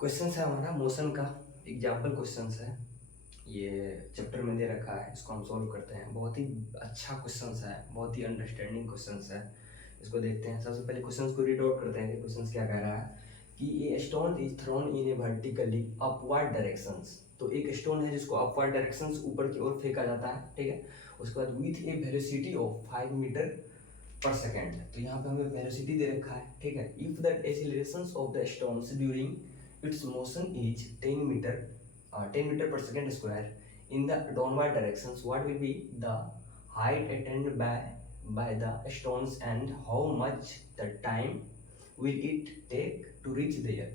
Question है हमारा motion का। एग्जाम्पल क्वेश्चन है, ये चैप्टर में दे रखा है, इसको हम सॉल्व करते हैं। बहुत ही अच्छा क्वेश्चन है, बहुत ही अंडरस्टैंडिंग क्वेश्चन है। इसको देखते हैं। सबसे पहले क्वेश्चन को रीड आउट करते हैं कि क्वेश्चन क्या कह रहा है कि a stone is thrown in a vertically upward directions. तो एक स्टोन है जिसको अपवर्ड डायरेक्शंस ऊपर की ओर फेंका जाता है, ठीक है। उसके बाद with a velocity of 5 metre पर सेकेंड। तो यहाँ पे हमें वेलोसिटी दे रखा है, ठीक है। If the acceleration of the stones during its motion is 10 meter per second square in the downward directions, what will be the height attained by the stones and how much the time will it take to reach there।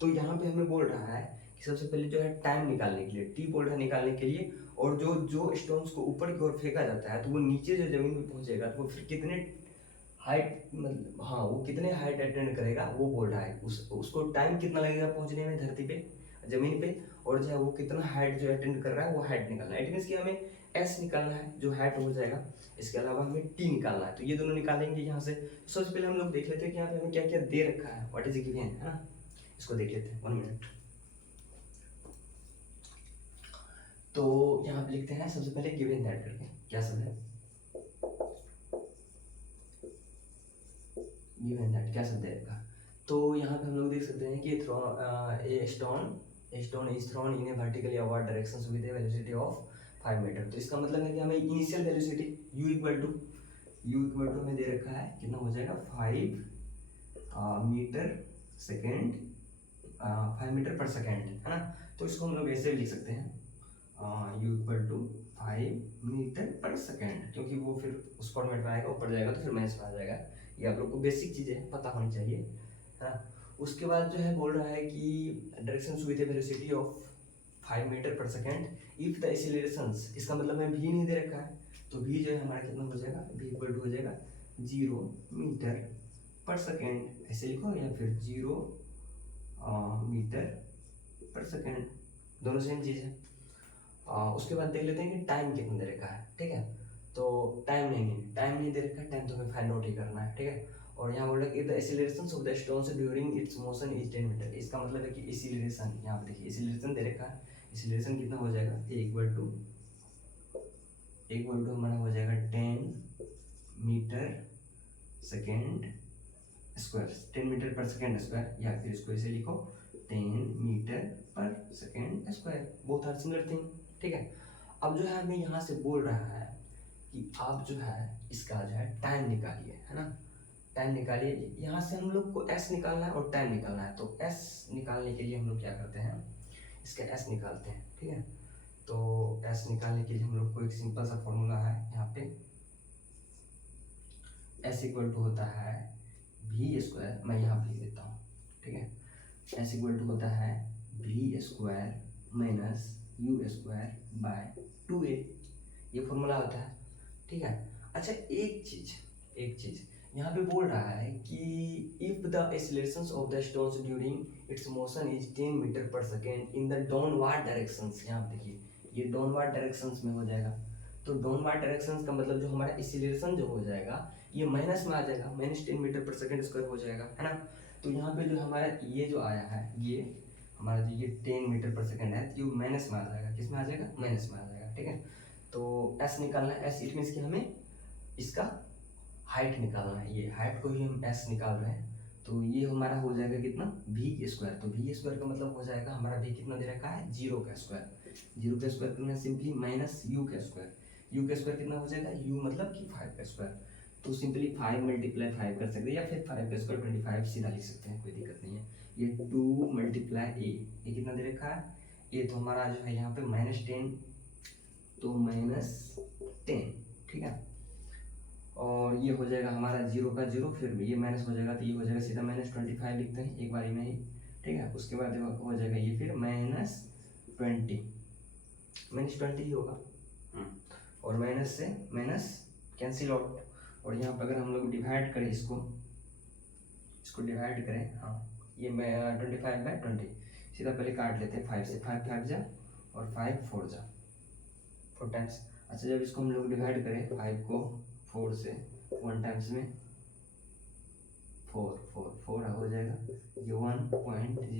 तो यहाँ पे हमें बोल रहा है कि सबसे पहले जो है टाइम निकालने के लिए, टी बोल रहा है निकालने के लिए, और जो जो स्टोन्स को ऊपर की ओर फेंका जाता है तो वो नीचे जो जमीन पे पहुंचेगा तो वो फिर कितने हाइट, मतलब हाँ वो कितने हाइट अटेंड करेगा वो बोल रहा है। उसको टाइम कितना लगेगा पहुंचने में धरती पे, जमीन पे, और जो है वो कितना हाइट जो अटेंड कर रहा है वो हाइट निकालना है। इट मीन्स कि हमें एस निकालना है जो हाइट हो जाएगा। इसके अलावा हमें टी निकालना है, तो ये दोनों निकालेंगे यहाँ से। तो सबसे पहले हम लोग देख लेते हैं कि यहाँ पे हमें क्या क्या दे रखा है, व्हाट इज गिवन है ना। इसको देख लेते हैं, 1 मिनट। तो यहाँ पे लिखते हैं सबसे पहले गिवन दैट करके, क्या सब है गिवन दैट, क्या सब दे रखा। तो यहाँ पे हम लोग देख सकते हैं कि a stone is thrown in a vertically upward directions with a velocity of 5 metre. तो इसका मतलब है कि हमें initial velocity u equal to हमें दे रखा है, कितना हो जाएगा 5 मीटर सेकेंड, 5 मीटर पर सेकेंड, है ना। तो इसको हम लोग ऐसे लिख सकते हैं u=5 मीटर पर सेकेंड, क्योंकि वो फिर उस फॉर्मेट में आएगा, ऊपर जाएगा तो फिर माइनस में आ जाएगा। ये आप लोग को बेसिक चीज़ें पता होनी चाहिए, है ना। उसके बाद जो है बोल रहा है कि direction with a velocity of 5 metre पर सेकेंड इफ द एक्सीलरेशंस, इसका मतलब है भी नहीं दे रखा है, तो भी जो है हमारा कितना हो जाएगा, भी इक्वल टू हो जाएगा 0 मीटर पर सेकेंड, ऐसे लिखो, या फिर 0 मीटर पर सेकेंड, दोनों सेम चीज़ है। उसके बाद देख लेते हैं कि टाइम कितना दे रखा है, ठीक है। तो टाइम नहीं दे रखा है, टाइम तो हमें फाइंड आउट ही करना है, ठीक है। और यहाँ बोल रहा है कि the acceleration of the stones during its motion is 10 metre. इसका मतलब है कि एक्सीलरेशन, यहाँ पे देखिए एक्सीलरेशन दे रखा है। एक्सीलरेशन कितना हो जाएगा, इक्वल टू हमारा हो जाएगा 10 मीटर सेकेंड स्क्वायर, 10 मीटर पर सेकेंड स्क्वायर, या फिर इसको ऐसे लिखो 10 मीटर पर second square, both are similar thing, ठीक है। अब जो है हमें यहाँ से बोल रहा है कि आप जो है इसका जो है टाइम निकालिए, है ना। टाइम निकालिए, यहाँ से हम लोग को एस निकालना है और टाइम निकालना है। तो एस निकालने के लिए हम लोग क्या करते हैं, इसका एस निकालते हैं, ठीक है। तो एस निकालने के लिए हम लोग को एक सिंपल सा फॉर्मूला है यहाँ पे, एस इक्वल टू होता है भी स्क्वायर, मैं यहाँ पे लिख देता हूँ, ठीक है। एस इक्वल टू होता है भी square minus you square by 2a, ये फॉर्मूला होता है, ठीक है। अच्छा एक चीज यहाँ पे बोल रहा है कि if the acceleration of the stones during its motion is 10 metre पर second in the downward directions. यहाँ पे देखिए ये डाउनवर्ड डायरेक्शंस में हो जाएगा। तो डाउनवर्ड डायरेक्शंस का मतलब जो हमारा एक्सीलरेशन जो हो जाएगा ये माइनस में आ जाएगा, -10 मीटर पर सेकेंड स्क्वायर हो जाएगा, है ना। तो यहाँ पे जो हमारा ये जो आया है, ये हमारा जो ये 10 मीटर पर सेकेंड है, तो ये माइनस में आ जाएगा, किस में आ जाएगा, माइनस में आ जाएगा, ठीक है। तो एस निकालना है, एस इट मीन्स कि हमें इसका हाइट निकालना है, ये हाइट को ही हम एस निकाल रहे हैं। तो ये हमारा हो जाएगा कितना, भी स्क्वायर। तो भी स्क्वायर का मतलब हो जाएगा हमारा भी कितना दे रखा है, 0 का स्क्वायर। 0 का स्क्वायर करना सिंपली माइनस यू का स्क्वायर। यू का स्क्वायर कितना हो जाएगा, यू मतलब कि 5 का स्क्वायर। तो सिंपली 5 मल्टीप्लाई 5 कर सकते हैं, या फिर 5 का स्क्वायर 25 सीधा लिख सकते हैं, कोई दिक्कत नहीं है। ये 2 मल्टीप्लाई ए, ये कितना दे रखा है, ये तो हमारा जो है यहाँ पे -10, तो -10, ठीक है। और ये हो जाएगा हमारा 0 का 0, फिर ये माइनस हो जाएगा, तो ये हो जाएगा सीधा -25 लिखते हैं एक बारी में ही, ठीक है। उसके बाद हो जाएगा ये फिर -20 ही होगा, और माइनस से माइनस कैंसिल आउट। और यहाँ पर अगर हम लोग डिवाइड करें इसको डिवाइड करें, हाँ, ये मैं 25/20 सीधा पहले काट लेते हैं, 5 से 5 5 जा, और 5 4 जा, 4 टाइम्स। अच्छा, जब इसको हम लोग डिवाइड करें 5 को 4 से, 1 टाइम्स में 4 4 4 हो जाएगा, ये 1.0